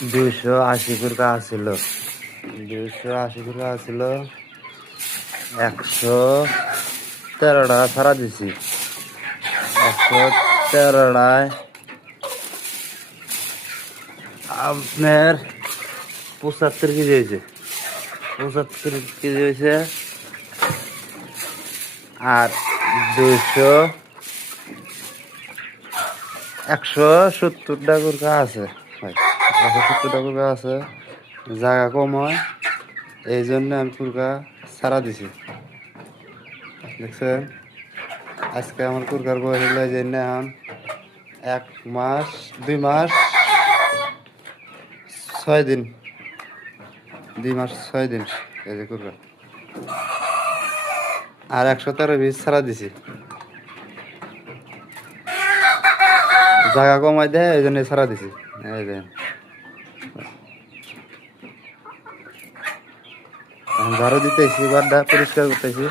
280 কুরকা আসছিল, 280 কুরকা আসছিল। 113 টাকা ছাড়া দিছি। 113টায় আপনার 75 কেজি হয়েছে, 75 কেজি হয়েছে। আর 170 টাকা আছে, 170 টাকা আছে। জায়গা কম হয়, এই জন্য আমি কুরকা ছাড়া দিছি। দেখছেন, আজকে আমার কুরকার বয়স হলো এই জন্য এখন 1 মাস 2 মাস 6 দিন, 2 মাস 6 দিন এই যে কুরকা। আর 113 পিস ছাড়া দিছি, জায়গা কমাই দেয় এই জন্য ছাড়া দিছি। এই যে ঝাড়ু দিতেছি, বারটা পরিষ্কার করতেছি।